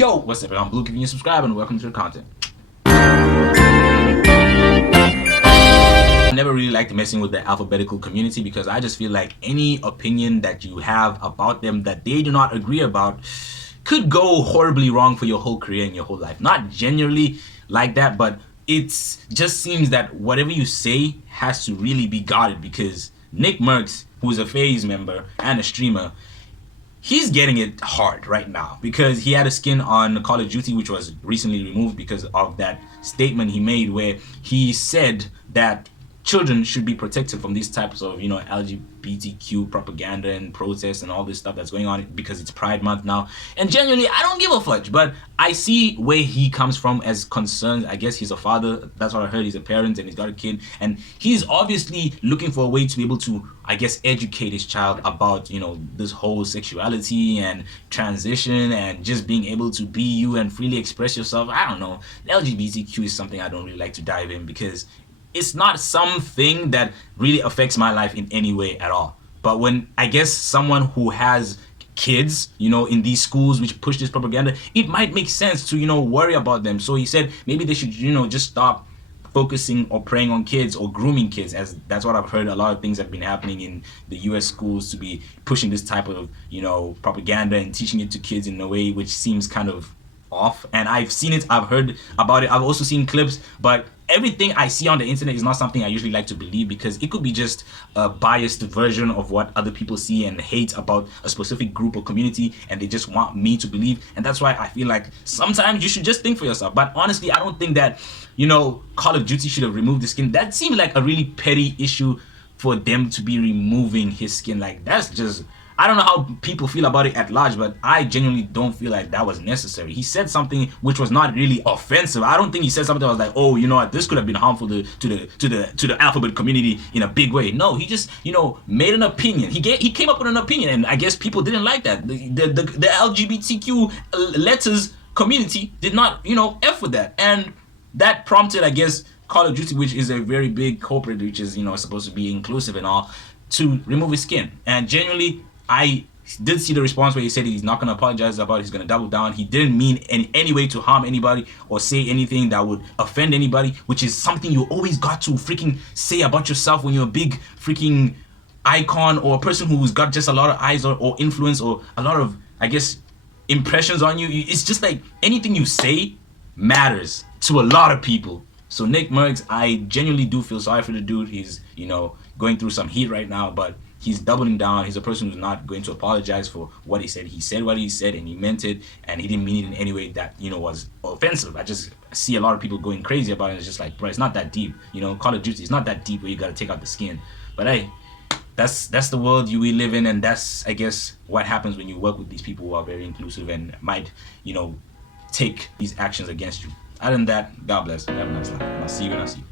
Yo, what's up? I'm Blue, giving you a subscribe and welcome to the content. I never really liked messing with the alphabetical community because I just feel like any opinion that you have about them that they do not agree about could go horribly wrong for your whole career and your whole life. Not generally like that, but it just seems that whatever you say has to really be guarded, because NickMercs, who's a Faze member and a streamer, he's getting it hard right now because he had a skin on Call of Duty which was recently removed because of that statement he made where he said that children should be protected from these types of, LGBTQ propaganda and protests and all this stuff that's going on because it's Pride Month now. And genuinely, I don't give a fudge, but I see where he comes from as concerns. I guess he's a father. That's what I heard. He's a parent and he's got a kid. And he's obviously looking for a way to be able to, I guess, educate his child about, this whole sexuality and transition and just being able to be you and freely express yourself. I don't know. The LGBTQ is something I don't really like to dive in because it's not something that really affects my life in any way at all. But when I guess someone who has kids, in these schools which push this propaganda, it might make sense to, worry about them. So he said maybe they should, just stop focusing or preying on kids or grooming kids, as that's what I've heard. A lot of things have been happening in the US schools to be pushing this type of, propaganda and teaching it to kids in a way which seems kind of off. And I've seen it, I've heard about it, I've also seen clips, but everything I see on the internet is not something I usually like to believe because it could be just a biased version of what other people see and hate about a specific group or community, and they just want me to believe. And that's why I feel like sometimes you should just think for yourself. But honestly, I don't think that, Call of Duty should have removed the skin. That seemed like a really petty issue for them to be removing his skin. Like, that's just, I don't know how people feel about it at large, but I genuinely don't feel like that was necessary. He said something which was not really offensive. I don't think he said something that was like, oh, this could have been harmful to the alphabet community in a big way. No, he just, made an opinion. He came up with an opinion, and I guess people didn't like that. The LGBTQ letters community did not, F with that, and that prompted, I guess, Call of Duty, which is a very big corporate, which is, supposed to be inclusive and all, to remove his skin. And genuinely, I did see the response where he said he's not going to apologize about it, he's going to double down. He didn't mean in any way to harm anybody or say anything that would offend anybody, which is something you always got to freaking say about yourself when you're a big freaking icon or a person who's got just a lot of eyes or influence or a lot of, I guess, impressions on you. It's just like anything you say matters to a lot of people. So NickMercs, I genuinely do feel sorry for the dude. He's, going through some heat right now, but he's doubling down. He's a person who's not going to apologize for what he said. He said what he said and he meant it, and he didn't mean it in any way that, was offensive. I just see a lot of people going crazy about it. It's just like, bro, it's not that deep. Call of Duty, it's not that deep where you gotta take out the skin. But hey, that's the world we live in, and that's, I guess, what happens when you work with these people who are very inclusive and might, take these actions against you. Other than that, God bless. Have a nice life. I'll see you when I see you.